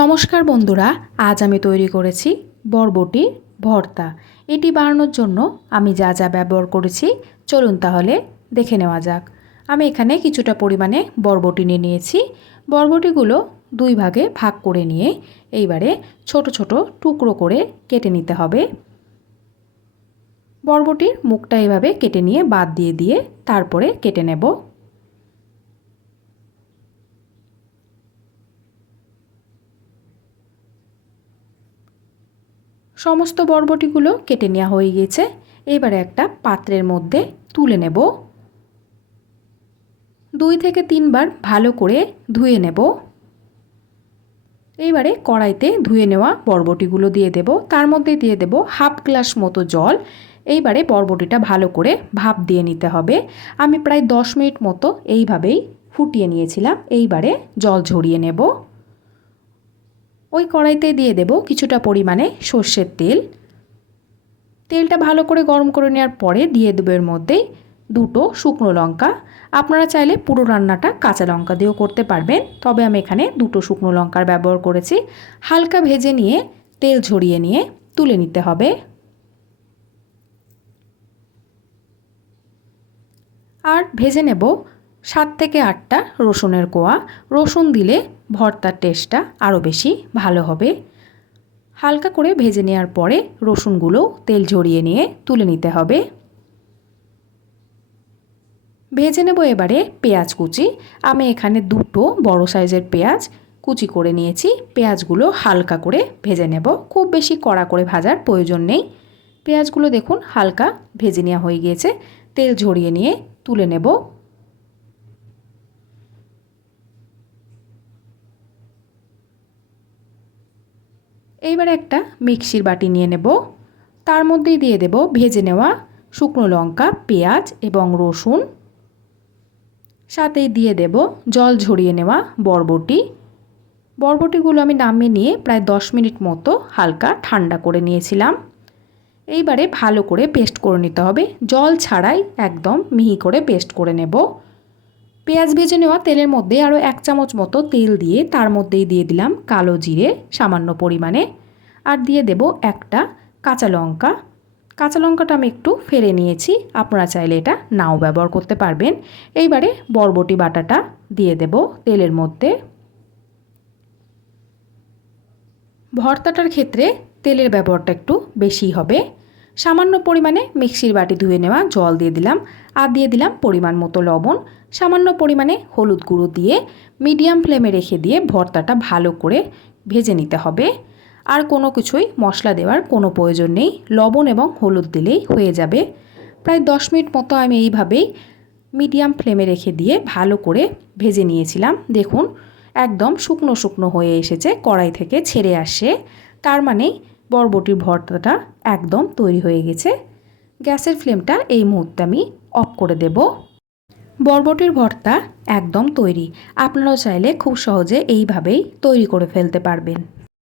নমস্কার বন্ধুরা, আজ আমি তৈরি করেছি বরবটির ভর্তা। এটি বানানোর জন্য আমি যা যা ব্যবহার করেছি চলুন তাহলে দেখে নেওয়া যাক। আমি এখানে কিছুটা পরিমাণে বরবটি নিয়ে নিয়েছি। বরবটিগুলো দুই ভাগে ভাগ করে নিয়ে এইবারে ছোট ছোট টুকরো করে কেটে নিতে হবে। বরবটির মুখটা এভাবে কেটে নিয়ে বাদ দিয়ে তারপরে কেটে নেব। সমস্ত বরবটিগুলো কেটে নেওয়া হয়ে গেছে। এবারে একটা পাত্রের মধ্যে তুলে নেব। 2 থেকে 3 বার ভালো করে ধুয়ে নেব। এইবারে কড়াইতে ধুয়ে নেওয়া বরবটিগুলো দিয়ে দেব। তার মধ্যে দিয়ে দেব হাফ গ্লাস মতো জল। এইবারে বরবটিটা ভালো করে ভাপ দিয়ে নিতে হবে। আমি প্রায় 10 মিনিট মতো এইভাবেই ফুটিয়ে নিয়েছিলাম। এইবারে জল ঝরিয়ে নেব। ওই কড়াইতে দিয়ে দেব কিছুটা পরিমাণে সর্ষের তেল। তেলটা ভালো করে গরম করে নেওয়ার পরে দিয়ে দেব এর মধ্যে 2টো শুকনো লঙ্কা। আপনারা চাইলে পুরো রান্নাটা কাঁচা লঙ্কা দিয়েও করতে পারবেন, তবে আমি এখানে 2টো শুকনো লঙ্কার ব্যবহার করেছি। হালকা ভেজে নিয়ে তেল ঝরিয়ে নিয়ে তুলে নিতে হবে। আর ভেজে নেব 7 থেকে 8টা রসুনের কোয়া। রসুন দিলে ভর্তার টেস্টটা আরও বেশি ভালো হবে। হালকা করে ভেজে নেওয়ার পরে রসুনগুলো তেল ঝরিয়ে নিয়ে তুলে নিতে হবে। ভেজে নেব এবারে পেঁয়াজ কুচি। আমি এখানে 2টো বড় সাইজের পেঁয়াজ কুচি করে নিয়েছি। পেঁয়াজগুলো হালকা করে ভেজে নেব, খুব বেশি কড়া করে ভাজার প্রয়োজন নেই। পেঁয়াজগুলো দেখুন হালকা ভেজে নেওয়া হয়ে গিয়েছে। তেল ঝরিয়ে নিয়ে তুলে নেব। এইবার একটা মিক্সির বাটি নিয়ে নেব। তার মধ্যেই দিয়ে দেব ভেজে নেওয়া শুকনো লঙ্কা, পেঁয়াজ এবং রসুন। সাথেই দিয়ে দেব জল ঝরিয়ে নেওয়া বরবটি। বরবটিগুলো আমি নামিয়ে নিয়ে প্রায় 10 মিনিট মতো হালকা ঠান্ডা করে নিয়েছিলাম। এইবারে ভালো করে পেস্ট করে নিতে হবে, জল ছাড়াই একদম মিহি করে পেস্ট করে নেব। পেঁয়াজ ভেজে নেওয়া তেলের মধ্যে আরও 1 চামচ মতো তেল দিয়ে তার মধ্যেই দিয়ে দিলাম কালো জিরে সামান্য পরিমাণে, আর দিয়ে দেব একটা কাঁচা লঙ্কা। কাঁচা লঙ্কাটা আমি একটু ফেলে নিয়েছি, আপনারা চাইলে এটা নাও ব্যবহার করতে পারবেন। এইবারে বরবটি বাটাটা দিয়ে দেব তেলের মধ্যে। ভর্তাটার ক্ষেত্রে তেলের ব্যবহারটা একটু বেশি হবে। সামান্য পরিমাণে মিক্সির বাটি ধুয়ে নেওয়া জল দিয়ে দিলাম, আর দিয়ে দিলাম পরিমাণ মতো লবণ। সামান্য পরিমাণে হলুদ গুঁড়ো দিয়ে মিডিয়াম ফ্লেমে রেখে দিয়ে ভর্তাটা ভালো করে ভেজে নিতে হবে। আর কোনো কিছুই মশলা দেওয়ার কোনো প্রয়োজন নেই, লবণ এবং হলুদ দিলেই হয়ে যাবে। প্রায় 10 মিনিট মতো আমি এইভাবেই মিডিয়াম ফ্লেমে রেখে দিয়ে ভালো করে ভেজে নিয়েছিলাম। দেখুন একদম শুকনো শুকনো হয়ে এসেছে, কড়াই থেকে ছেড়ে আসে, তার মানে বরবটির ভর্তাটা একদম তৈরি হয়ে গেছে। গ্যাসের ফ্লেমটা এই মুহূর্তে আমি অফ করে দেব। বরবটির ভর্তা একদম তৈরি। আপনারাও চাইলে খুব সহজে এইভাবেই তৈরি করে ফেলতে পারবেন।